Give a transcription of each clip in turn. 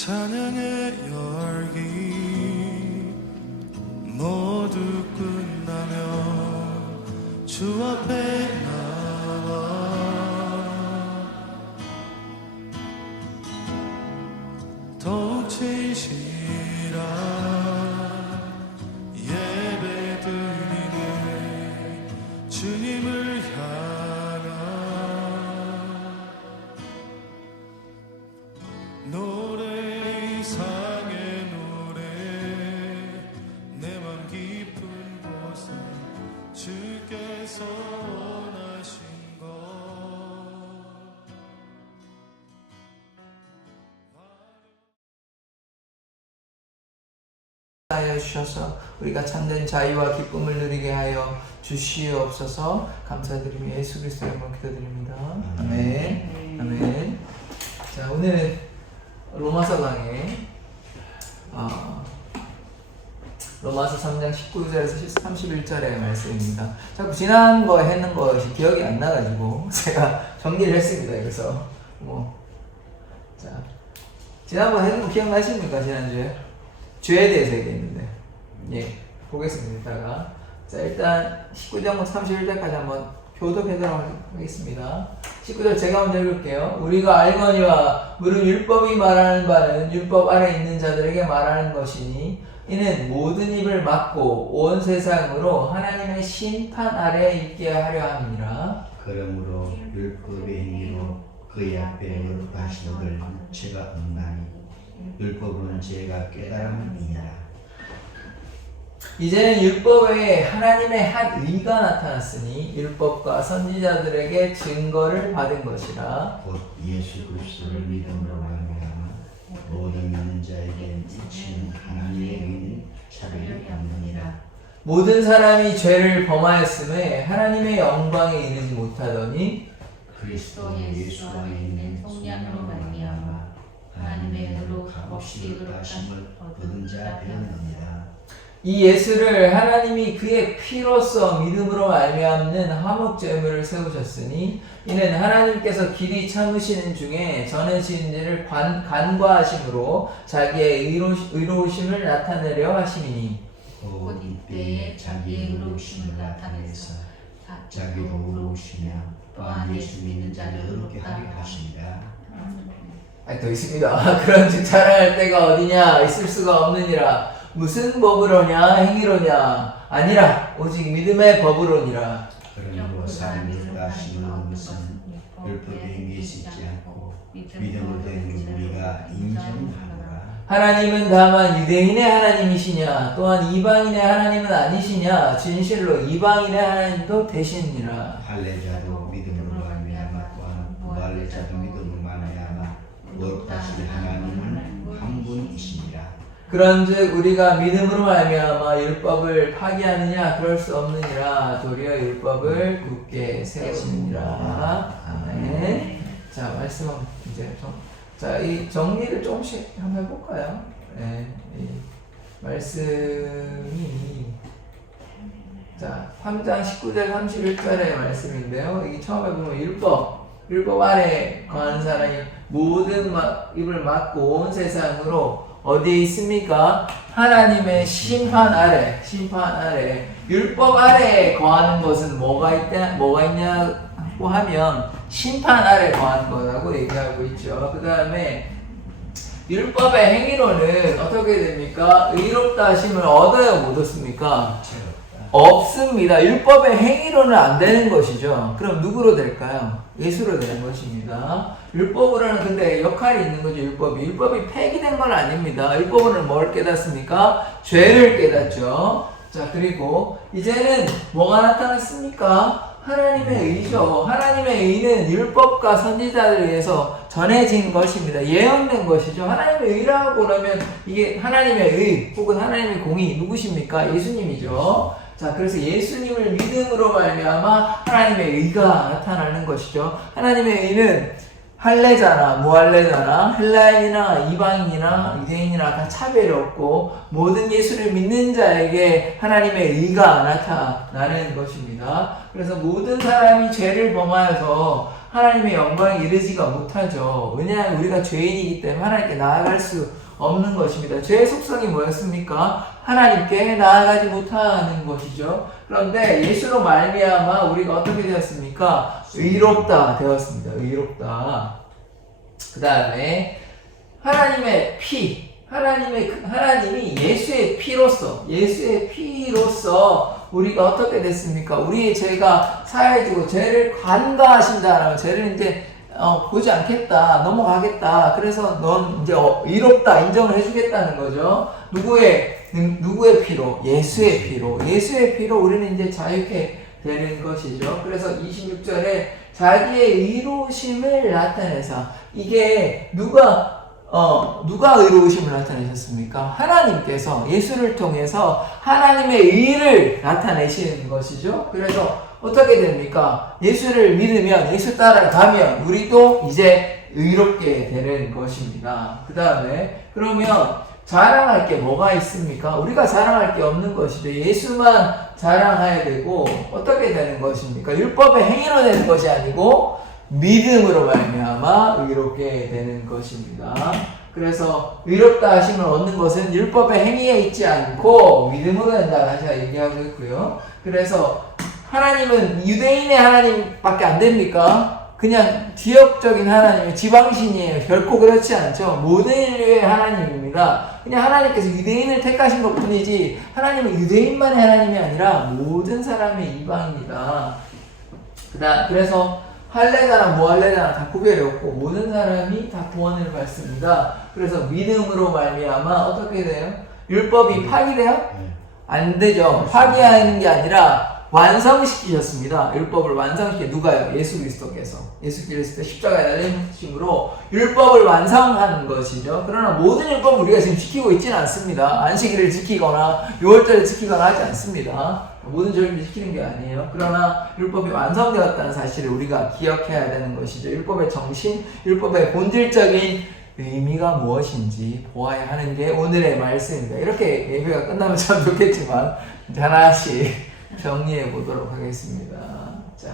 찬양의 열기 모두 끝나면 주 앞에 나와 더욱 진실한 예배 드리네 주님을 향한 노래 이상의 노래 내 맘 깊은 곳에 주께서 원하신 것 하여 주셔서 우리가 참된 자유와 기쁨을 누리게 하여 주시옵소서. 감사드리며 예수 그리스도의 이름으로 기도드립니다. 아멘. 아멘. 자, 오늘은 로마서 강의 로마서 3장 19절에서 31절의 말씀입니다. 자꾸 지난 거 했는 것이 기억이 안 나가지고 제가 정리를 했습니다. 그래서 자, 지난번 했는 거 기억나십니까? 지난주에 죄에 대해서 얘기했는데, 예, 보겠습니다. 이따가. 자, 일단 19장부터 31절까지 한번 교독해보도록 하겠습니다. 19절 제가 먼저 읽을게요. 우리가 알거니와 무릇 율법이 말하는 바는 율법 아래 있는 자들에게 말하는 것이니 이는 모든 입을 막고 온 세상으로 하나님의 심판 아래에 있게 하려 함이니라. 그러므로 율법의 행위로 그의 앞에 거룩하신 이들 죄가 없나니 율법은 죄가 깨달음이니라. 이제는 율법에 하나님의 한 의가 나타났으니 율법과 선지자들에게 증거를 받은 것이라. 곧 예수 그리스도를 믿음으로 말미암아 모든 믿는 자에게 미치는 하나님의 의는 차별이 없느니라. 모든 사람이 죄를 범하였음에 하나님의 영광에 이르지 못하더니 그리스도 예수 안에 있는 성령으로 말미암아 하나님의 은혜로 값없이 거룩하심을 얻은 자 되었느니라. 이 예수를 하나님이 그의 피로써 믿음으로 말미암는 화목제물을 세우셨으니 이는 하나님께서 길이 참으시는 중에 전해진 일을 간과하심으로 자기의 의로우심을 나타내려 하심이니 곧 이때에 자기의 의로우심을 나타내서 자기도 의로우시며 또한 예수 믿는 자를 의롭게 하게 하십니다. 더 있습니다. 그런즉 자랑할 때가 어디냐 있을 수가 없느니라. 무슨 법으로냐 행위로냐 아니라 오직 믿음의 법으로니라. 그러므로 사람이 다시는 것은 율법의 행위에 있지 않고 믿음으로 된 우리가 인정하노라. 하나님은 다만 유대인의 하나님이시냐 또한 이방인의 하나님은 아니시냐 진실로 이방인의 하나님도 되시니라. 할례자도 믿음으로 말미암아 또한 무할례자도 믿음으로 말미암아 거룩하신 하나님은 한 분이시니라. 그런즉 우리가 믿음으로 말미암아 율법을 파기하느냐 그럴 수 없느니라. 도리어 율법을 굳게 세우시니라. 아멘. 자, 말씀 이제 이 정리를 조금씩 한번 해볼까요? 네, 이 말씀이 자 3장 19절 31절의 말씀인데요. 이게 처음에 보면 율법 아래 거하는 사람이 모든 입을 막고 온 세상으로 어디에 있습니까? 하나님의 심판 아래. 율법 아래에 거하는 것은 뭐가 있냐고 하면 심판 아래 거하는 거라고 얘기하고 있죠. 그 다음에 율법의 행위로는 어떻게 됩니까? 의롭다 하심을 얻어요, 못 얻습니까? 없습니다. 율법의 행위로는 안 되는 것이죠. 그럼 누구로 될까요? 예수로 되는 것입니다. 율법으로는 근데 역할이 있는 거죠. 율법이 폐기된 건 아닙니다. 율법으로는 뭘 깨닫습니까? 죄를 깨닫죠. 자, 그리고 이제는 뭐가 나타났습니까? 하나님의 의죠. 하나님의 의는 율법과 선지자들에 의해서 전해진 것입니다. 예언된 것이죠. 하나님의 의라고 그러면 이게 하나님의 의 혹은 하나님의 공의 누구십니까? 예수님이죠. 자, 그래서 예수님을 믿음으로 말미암아 하나님의 의가 나타나는 것이죠. 하나님의 의는 할례자나 무할례자나 헬라인이나 이방인이나 유대인이나 다 차별이 없고 모든 예수를 믿는 자에게 하나님의 의가 나타나는 것입니다. 그래서 모든 사람이 죄를 범하여서 하나님의 영광에 이르지가 못하죠. 왜냐하면 우리가 죄인이기 때문에 하나님께 나아갈 수 없는 것입니다. 죄의 속성이 뭐였습니까? 하나님께 나아가지 못하는 것이죠. 그런데 예수로 말미암아 우리가 어떻게 되었습니까? 의롭다 되었습니다. 의롭다. 그 다음에 하나님의 피, 하나님이 예수의 피로서 우리가 어떻게 됐습니까? 우리의 죄가 사해지고 죄를 간과하신다라면 죄를 이제 보지 않겠다, 넘어가겠다. 그래서 넌 이제 의롭다 인정을 해주겠다는 거죠. 누구의 피로? 예수의 피로 우리는 이제 자유케 되는 것이죠. 그래서 26절에 자기의 의로우심을 나타내서 이게 누가 의로우심을 나타내셨습니까? 하나님께서 예수를 통해서 하나님의 의를 나타내시는 것이죠. 그래서 어떻게 됩니까? 예수를 믿으면, 예수 따라가면 우리도 이제 의롭게 되는 것입니다. 그 다음에 그러면 자랑할 게 뭐가 있습니까? 우리가 자랑할 게 없는 것이죠. 예수만 자랑해야 되고 어떻게 되는 것입니까? 율법의 행위로 되는 것이 아니고 믿음으로 말미암아 의롭게 되는 것입니다. 그래서 의롭다 하심을 얻는 것은 율법의 행위에 있지 않고 믿음으로 된다 제가 얘기하고 있고요. 그래서 하나님은 유대인의 하나님밖에 안 됩니까? 그냥 지역적인 하나님이에요. 지방신이에요. 결코 그렇지 않죠. 모든 인류의 하나님입니다. 그냥 하나님께서 유대인을 택하신 것 뿐이지 하나님은 유대인만의 하나님이 아니라 모든 사람의 이방입니다. 그래서 할례자나 무할례자나 다 구별이 없고 모든 사람이 다 구원을 받습니다. 그래서 믿음으로 말미암아 어떻게 돼요? 율법이 파기돼요? 안 되죠. 파기하는 게 아니라 완성시키셨습니다. 율법을 완성시켜 누가요? 예수 그리스도께서. 예수 그리스도 십자가에 달리심으로 율법을 완성한 것이죠. 그러나 모든 율법을 우리가 지금 지키고 있지는 않습니다. 안식일을 지키거나 6월절을 지키거나 하지 않습니다. 모든 절기를 지키는 게 아니에요. 그러나 율법이 완성되었다는 사실을 우리가 기억해야 되는 것이죠. 율법의 정신, 율법의 본질적인 의미가 무엇인지 보아야 하는 게 오늘의 말씀입니다. 이렇게 예배가 끝나면 참 좋겠지만 하나씩 정리해 보도록 하겠습니다. 자,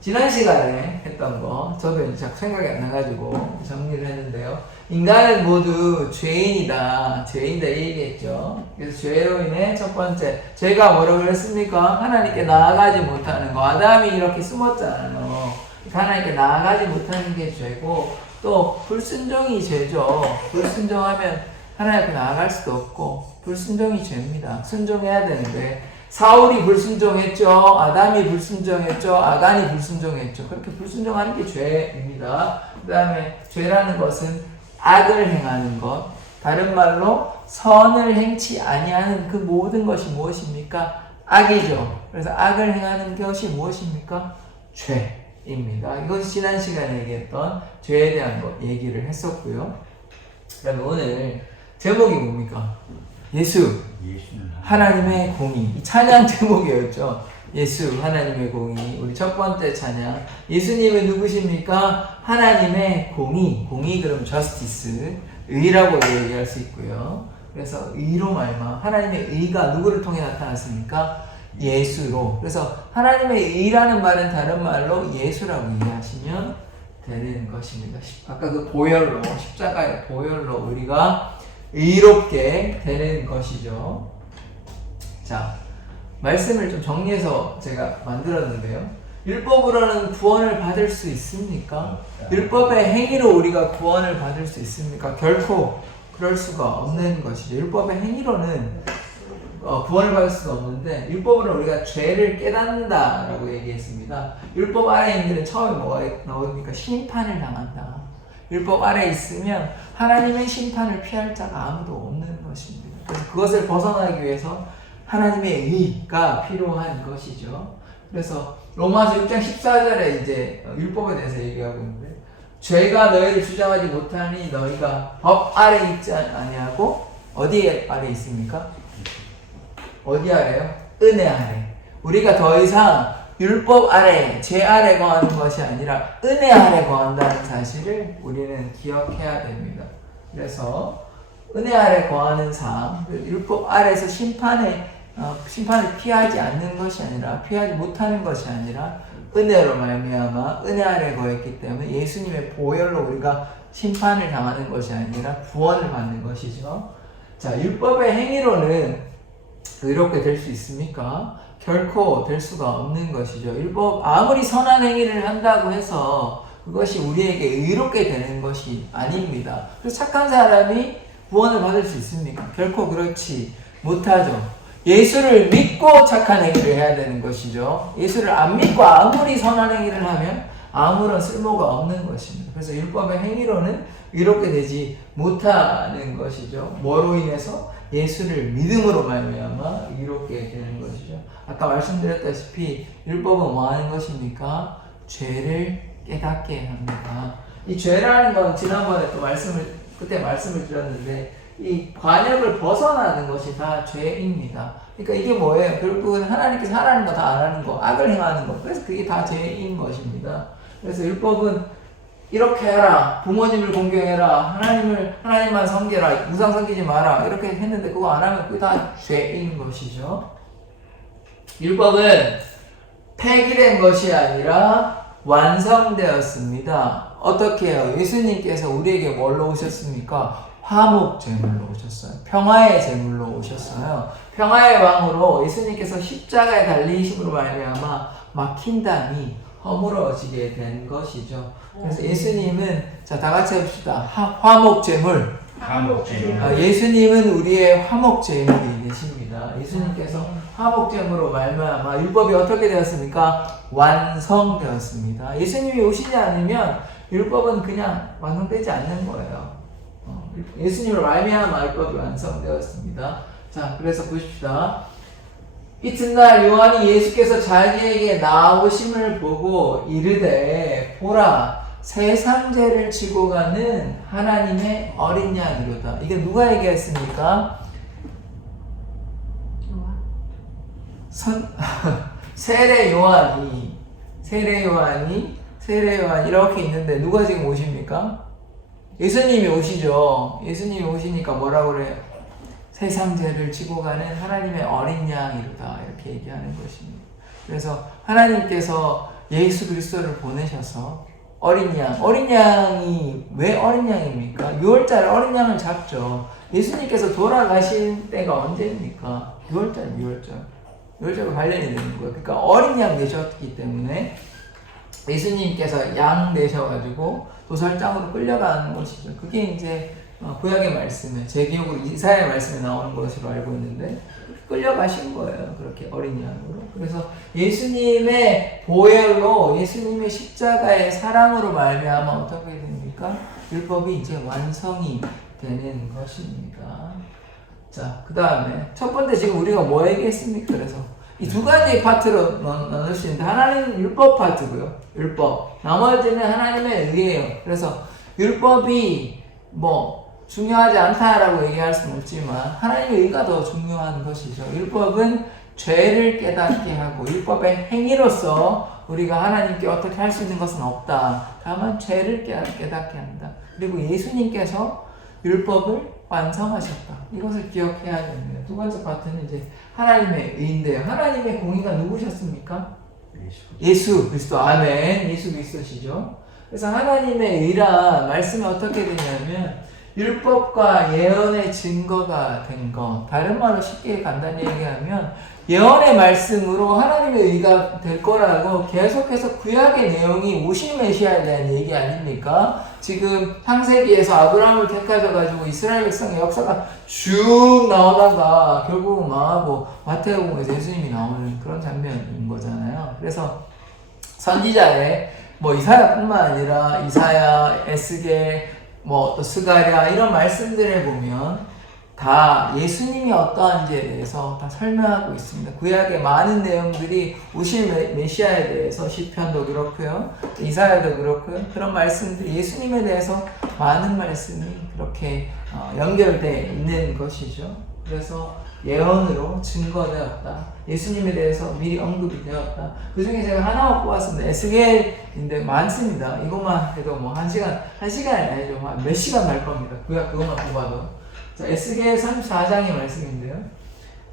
지난 시간에 했던 거 저도 이제 생각이 안 나가지고 정리를 했는데요. 인간은 모두 죄인이다 이 얘기했죠. 그래서 죄로 인해 첫 번째 죄가 뭐라고 그랬습니까? 하나님께 나아가지 못하는 거. 아담이 이렇게 숨었잖아요. 하나님께 나아가지 못하는 게 죄고, 또 불순종이 죄죠. 불순종하면 하나님 앞에 나아갈 수도 없고 불순종이 죄입니다. 순종해야 되는데 사울이 불순종했죠. 아담이 불순종했죠. 아간이 불순종했죠. 그렇게 불순종하는 게 죄입니다. 그 다음에 죄라는 것은 악을 행하는 것, 다른 말로 선을 행치 아니하는 그 모든 것이 무엇입니까? 악이죠. 그래서 악을 행하는 것이 무엇입니까? 죄입니다. 이것이 지난 시간에 얘기했던 죄에 대한 얘기를 했었고요. 그러면 오늘 제목이 뭡니까? 예수, 하나님의 공의. 이 찬양 제목이었죠. 예수, 하나님의 공의. 우리 첫 번째 찬양. 예수님은 누구십니까? 하나님의 공의. 공의 그럼 justice. 의라고 얘기할 수 있고요. 그래서 의로 말마. 하나님의 의가 누구를 통해 나타났습니까? 예수로. 그래서 하나님의 의라는 말은 다른 말로 예수라고 이해하시면 되는 것입니다. 아까 그 보혈로, 십자가의 보혈로 우리가 의롭게 되는 것이죠. 자, 말씀을 좀 정리해서 제가 만들었는데요. 율법으로는 구원을 받을 수 있습니까? 율법의 행위로 우리가 구원을 받을 수 있습니까? 결코 그럴 수가 없는 것이죠. 율법의 행위로는 구원을 받을 수가 없는데, 율법으로 우리가 죄를 깨닫는다라고 얘기했습니다. 율법 아래에 있는 일은 처음에 뭐가 나옵니까? 심판을 당한다. 율법 아래에 있으면 하나님의 심판을 피할 자가 아무도 없는 것입니다. 그래서 그것을 벗어나기 위해서 하나님의 의가 필요한 것이죠. 그래서 로마서 6장 14절에 이제 율법에 대해서 얘기하고 있는데, 죄가 너희를 주장하지 못하니 너희가 법 아래 있지 아니하고 어디 아래 있습니까? 어디 아래요? 은혜 아래. 우리가 더 이상 율법 아래, 죄 아래 거하는 것이 아니라 은혜 아래 거한다는 사실을 우리는 기억해야 됩니다. 그래서 은혜 아래 거하는 삶, 율법 아래에서 심판을 피하지 않는 것이 아니라, 피하지 못하는 것이 아니라 은혜로 말미암아 은혜 아래 거했기 때문에 예수님의 보혈로 우리가 심판을 당하는 것이 아니라 구원을 받는 것이죠. 자, 율법의 행위로는 의롭게 될 수 있습니까? 결코 될 수가 없는 것이죠. 율법 아무리 선한 행위를 한다고 해서 그것이 우리에게 의롭게 되는 것이 아닙니다. 그래서 착한 사람이 구원을 받을 수 있습니까? 결코 그렇지 못하죠. 예수를 믿고 착한 행위를 해야 되는 것이죠. 예수를 안 믿고 아무리 선한 행위를 하면 아무런 쓸모가 없는 것입니다. 그래서 율법의 행위로는 의롭게 되지 못하는 것이죠. 뭐로 인해서? 예수를 믿음으로 말미암아 의롭게 되는 것이죠. 아까 말씀드렸다시피 율법은 뭐 하는 것입니까? 죄를 깨닫게 합니다. 이 죄라는 건 지난번에 또 그때 말씀을 드렸는데 이 관역을 벗어나는 것이 다 죄입니다. 그러니까 이게 뭐예요? 결국은 하나님께서 하라는 거 다 안 하는 거, 악을 행하는 거. 그래서 그게 다 죄인 것입니다. 그래서 율법은 이렇게 해라, 부모님을 공경해라, 하나님만 섬겨라, 우상 섬기지 마라 이렇게 했는데 그거 안 하면 그게 다 죄인 것이죠. 율법은 폐기된 것이 아니라 완성되었습니다. 어떻게 해요? 예수님께서 우리에게 뭘로 오셨습니까? 화목 제물로 오셨어요. 평화의 제물로 오셨어요. 평화의 왕으로 예수님께서 십자가에 달리심으로 말미암아 막힌 담이 허물어지게 된 것이죠. 그래서 예수님은 자, 다 같이 해봅시다. 화목 제물. 예수님은 우리의 화목 제물이 되십니다. 예수님께서 화목 제물로 말미암아 율법이 어떻게 되었습니까? 완성되었습니다. 예수님이 오시지 않으면 율법은 그냥 완성되지 않는 거예요. 예수님으로 말미암아 율법이 완성되었습니다. 자, 그래서 보십시다. 이튿날 요한이 예수께서 자기에게 나오심을 보고 이르되 보라 세상 죄를 지고 가는 하나님의 어린 양이로다. 이게 누가 얘기했습니까? 세례 요한이 이렇게 있는데 누가 지금 오십니까? 예수님이 오시죠. 예수님이 오시니까 뭐라고 그래요? 세상 죄를 지고 가는 하나님의 어린 양이로다 이렇게 얘기하는 것입니다. 그래서 하나님께서 예수 그리스도를 보내셔서 어린 양이 왜 어린 양입니까? 6월달 어린 양을 잡죠. 예수님께서 돌아가신 때가 언제입니까? 6월절과 관련이 되는 거예요. 그러니까 어린 양 되셨기 때문에 예수님께서 양 되셔가지고 도살장으로 끌려가는 것이죠. 그게 이제 구약의 말씀에 제 기억으로 이사야의 말씀에 나오는 것으로 알고 있는데 끌려가신 거예요. 그렇게 어린 양으로. 그래서 예수님의 보혈로 예수님의 십자가의 사랑으로 말미암아 어떻게 됩니까? 율법이 이제 완성이 되는 것입니다. 자, 그 다음에 첫 번째 지금 우리가 뭐 얘기했습니까? 그래서 이 두 가지 파트로 나눌 수 있는데 하나는 율법 파트고요. 율법. 나머지는 하나님의 의예요. 그래서 율법이 뭐 중요하지 않다라고 얘기할 수는 없지만 하나님의 의가 더 중요한 것이죠. 율법은 죄를 깨닫게 하고 율법의 행위로서 우리가 하나님께 어떻게 할 수 있는 것은 없다. 다만 죄를 깨닫게 한다. 그리고 예수님께서 율법을 완성하셨다. 이것을 기억해야 됩니다. 두 번째 파트는 이제 하나님의 의인데요. 하나님의 공의가 누구셨습니까? 예수 그리스도. 아멘. 예수 그리스도시죠. 그래서 하나님의 의란 말씀이 어떻게 되냐면 율법과 예언의 증거가 된 것. 다른 말로 쉽게 간단히 얘기하면 예언의 말씀으로 하나님의 의가 될 거라고 계속해서 구약의 내용이 오실 메시아에 대한 얘기 아닙니까? 지금 창세기에서 아브라함을 택하셔가지고 이스라엘 백성의 역사가 쭉 나오다가 결국은 망하고 마태복음에서 예수님이 나오는 그런 장면인 거잖아요. 그래서 선지자의 뭐 이사야뿐만 아니라 이사야, 에스겔, 뭐 또 스가랴 이런 말씀들을 보면 다 예수님이 어떠한지에 대해서 다 설명하고 있습니다. 구약의 많은 내용들이 오실 메시아에 대해서 시편도 그렇고요, 이사야도 그렇고요. 그런 말씀들이 예수님에 대해서 많은 말씀이 그렇게 연결되어 있는 것이죠. 그래서 예언으로 증거되었다. 예수님에 대해서 미리 언급이 되었다. 그 중에 제가 하나만 뽑았습니다. 에스겔인데 많습니다. 이것만 해도 뭐 한 시간이 아니죠. 몇 시간 갈 겁니다. 구약 그것만 뽑아도. 자, 에스겔 34장의 말씀인데요.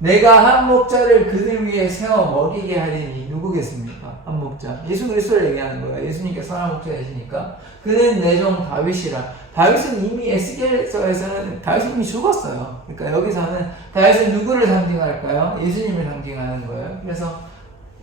내가 한 목자를 그들 위에 세워 먹이게 하리니 누구겠습니까? 한 목자. 예수 그리스도를 얘기하는 거예요. 예수님께서 한 목자 되시니까. 그는 내 종 다윗이라. 다윗은 이미 에스겔서에서는 다윗은 이미 죽었어요. 그러니까 여기서는 다윗은 누구를 상징할까요? 예수님을 상징하는 거예요. 그래서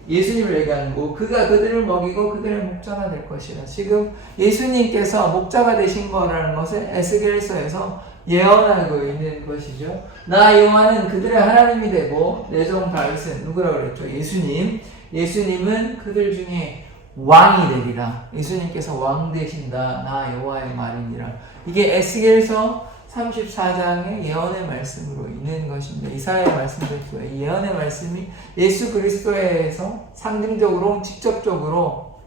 예수님을 얘기하는 거고, 그가 그들을 먹이고 그들의 목자가 될 것이라. 지금 예수님께서 목자가 되신 거라는 것을 에스겔서에서 예언하고 있는 것이죠. 나 여호와는 그들의 하나님이 되고 내 종 다윗은 누구라고 그랬죠? 예수님. 예수님은 그들 중에 왕이 되리라. 예수님께서 왕 되신다. 나 여호와의 말이니라. 이게 에스겔서 34장의 예언의 말씀으로 있는 것입니다. 이사야의 말씀도 있고요. 이 예언의 말씀이 예수 그리스도에서 상징적으로 직접적으로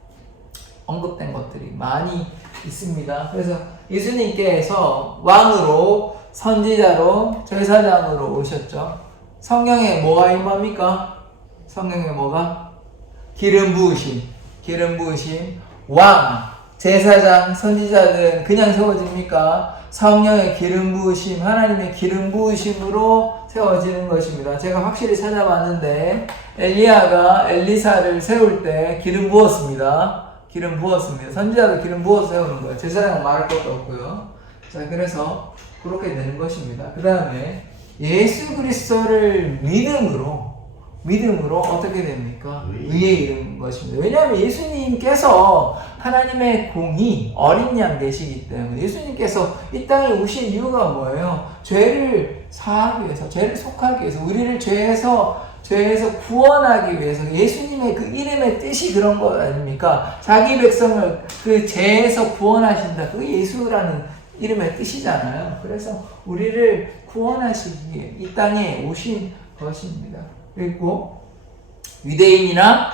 언급된 것들이 많이 있습니다. 그래서 예수님께서 왕으로 선지자로 제사장으로 오셨죠. 성경에 뭐가 임합니까? 성경에 뭐가? 기름 부으심, 왕, 제사장, 선지자들은 그냥 세워집니까? 성령의 기름 부으심, 하나님의 기름 부으심으로 세워지는 것입니다. 제가 확실히 찾아봤는데 엘리야가 엘리사를 세울 때 기름 부었습니다. 선지자도 기름 부어서 세우는 거예요. 제사장은 말할 것도 없고요. 자, 그래서 그렇게 되는 것입니다. 그 다음에 예수 그리스도를 믿음으로 어떻게 됩니까? 의에 이르는 것입니다. 왜냐하면 예수님께서 하나님의 공의 어린 양 되시기 때문에 예수님께서 이 땅에 오신 이유가 뭐예요? 죄를 사하기 위해서, 죄를 속하기 위해서, 우리를 죄에서 구원하기 위해서. 예수님의 그 이름의 뜻이 그런 것 아닙니까? 자기 백성을 그 죄에서 구원하신다. 그게 예수라는 이름의 뜻이잖아요. 그래서 우리를 구원하시기 위해 이 땅에 오신 것입니다. 그리고 유대인이나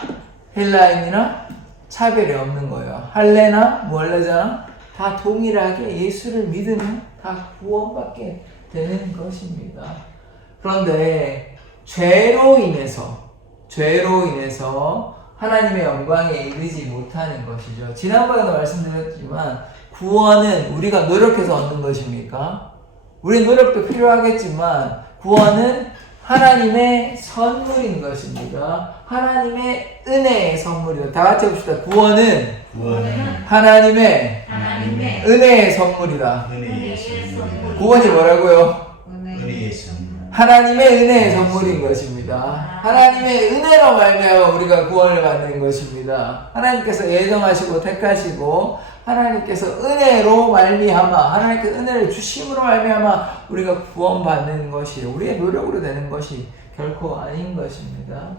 헬라인이나 차별이 없는 거예요. 할례나 원래자나 다 동일하게 예수를 믿으면 다 구원받게 되는 것입니다. 그런데 죄로 인해서 하나님의 영광에 이르지 못하는 것이죠. 지난번에도 말씀드렸지만 구원은 우리가 노력해서 얻는 것입니까? 우리 노력도 필요하겠지만 구원은 하나님의 선물인 것입니다. 하나님의 은혜의 선물이다. 다 같이 해봅시다. 구원은 하나님의 은혜의 선물이다. 구원이 뭐라고요? 하나님의 은혜의 선물인 것입니다. 하나님의 은혜로 말미암아 우리가 구원을 받는 것입니다. 하나님께서 예정하시고 택하시고 하나님께서 은혜로 말미암아, 하나님께서 은혜를 주심으로 말미암아 우리가 구원받는 것이 우리의 노력으로 되는 것이 결코 아닌 것입니다.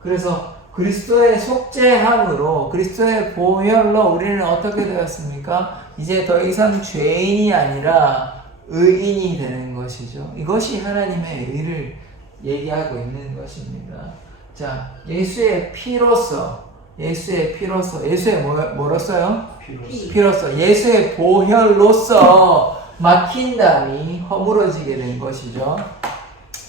그래서 그리스도의 속죄함으로, 그리스도의 보혈로 우리는 어떻게 되었습니까? 이제 더 이상 죄인이 아니라 의인이 되는 것이죠. 이것이 하나님의 의를 얘기하고 있는 것입니다. 자, 예수의 피로써, 예수의 뭐로써요? 피로써, 예수의 보혈로써 막힌 담이 허물어지게 된 것이죠.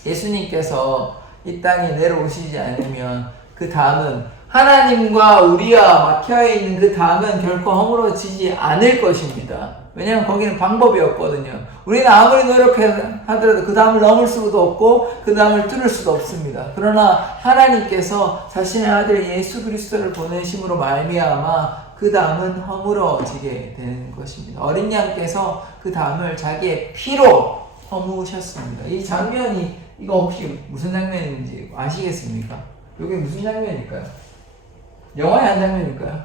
예수님께서 이 땅에 내려오시지 않으면 그 담은, 하나님과 우리와 막혀있는 그 담은 결코 허물어지지 않을 것입니다. 왜냐하면 거기는 방법이 없거든요. 우리는 아무리 노력하더라도 그 담을 넘을 수도 없고 그 담을 뚫을 수도 없습니다. 그러나 하나님께서 자신의 아들 예수 그리스도를 보내심으로 말미암아 그 담은 허물어지게 되는 것입니다. 어린 양께서 그 담을 자기의 피로 허무셨습니다. 이 장면이, 이거 혹시 무슨 장면인지 아시겠습니까? 이게 무슨 장면일까요? 영화의 한 장면일까요?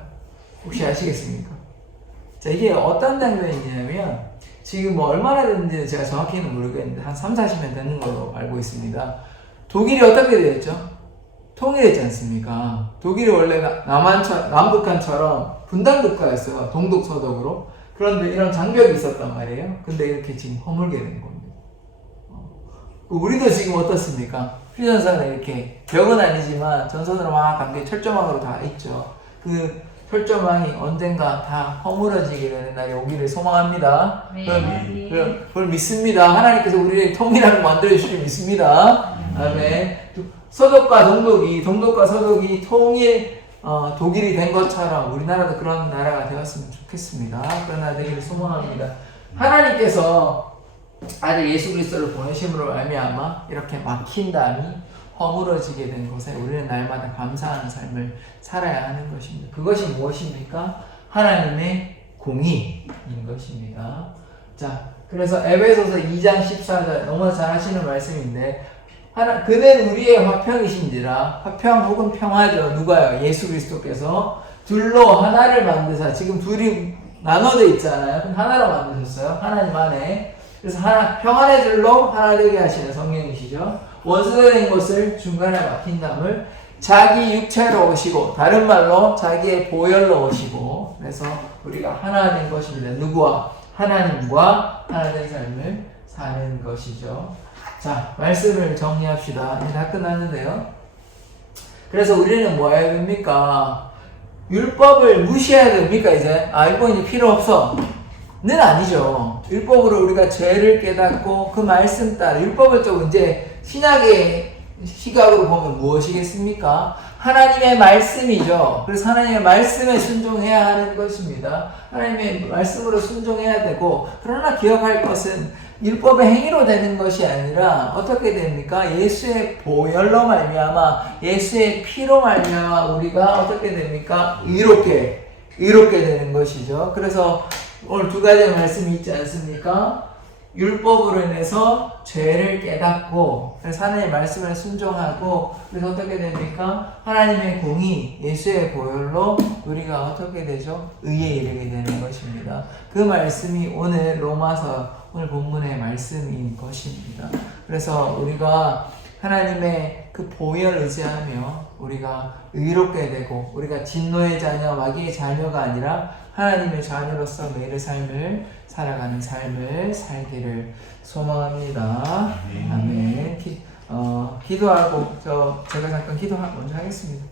혹시 아시겠습니까? 자, 이게 어떤 장면이냐면, 지금 뭐 얼마나 됐는지 제가 정확히는 모르겠는데, 한 3, 40년 되는 걸로 알고 있습니다. 독일이 어떻게 되었죠? 통일했지 않습니까? 독일이 원래 남북한처럼 분단국가였어요. 동독 서독으로. 그런데 이런 장벽이 있었단 말이에요. 근데 이렇게 지금 허물게 된 겁니다. 우리도 지금 어떻습니까? 휴전선에 이렇게 벽은 아니지만 전선으로 막 관계 철조망으로 다 있죠. 그 철조망이 언젠가 다 허물어지게 되는 날이 오기를 소망합니다. 그걸 믿습니다. 하나님께서 우리를 통일하게 만들어주실 믿습니다. 아멘. 서독과 서독이 통일, 독일이 된 것처럼 우리나라도 그런 나라가 되었으면 좋겠습니다. 그런 나라 되기를 소망합니다. 하나님께서 아들 예수 그리스도를 보내심으로 말미암아 이렇게 막힌 담이 허물어지게 된 것에 우리는 날마다 감사하는 삶을 살아야 하는 것입니다. 그것이 무엇입니까? 하나님의 공의인 것입니다. 자, 그래서 에베소서 2장 14절 너무 잘 하시는 말씀인데 그는 우리의 화평이신지라. 화평 혹은 평화죠. 누가요? 예수 그리스도께서 둘로 하나를 만드사. 지금 둘이 나눠져 있잖아요. 그럼 하나로 만드셨어요. 하나님 안에. 그래서 평안의 줄로 하나 되게 하시는 성령이시죠. 원수가 된 것을 중간에 막힌 담을 자기 육체로 오시고, 다른 말로 자기의 보혈로 오시고, 그래서 우리가 하나 된 것입니다. 누구와? 하나님과 하나 된 삶을 사는 것이죠. 자, 말씀을 정리합시다. 이제 다 끝났는데요. 그래서 우리는 뭐 해야 됩니까? 율법을 무시해야 됩니까, 이제? 율법은 이제 필요 없어. 는 아니죠. 율법으로 우리가 죄를 깨닫고 그 말씀 따라, 율법을 좀 이제 신약의 시각으로 보면 무엇이겠습니까? 하나님의 말씀이죠. 그래서 하나님의 말씀에 순종해야 하는 것입니다. 하나님의 말씀으로 순종해야 되고, 그러나 기억할 것은 율법의 행위로 되는 것이 아니라 어떻게 됩니까? 예수의 보혈로 말미암아, 예수의 피로 말미암아 우리가 어떻게 됩니까? 의롭게 되는 것이죠. 그래서 오늘 두 가지 말씀이 있지 않습니까? 율법으로 인해서 죄를 깨닫고, 그래서 하나님의 말씀을 순종하고, 그래서 어떻게 됩니까? 하나님의 공의, 예수의 보혈로 우리가 어떻게 되죠? 의에 이르게 되는 것입니다. 그 말씀이 오늘 로마서, 오늘 본문의 말씀인 것입니다. 그래서 우리가 하나님의 그 보혈 의지하며 우리가 의롭게 되고, 우리가 진노의 자녀, 마귀의 자녀가 아니라 하나님의 자녀로서 매일의 삶을 살아가는 삶을 살기를 소망합니다. 아멘. 기도하고 제가 잠깐 기도 먼저 하겠습니다.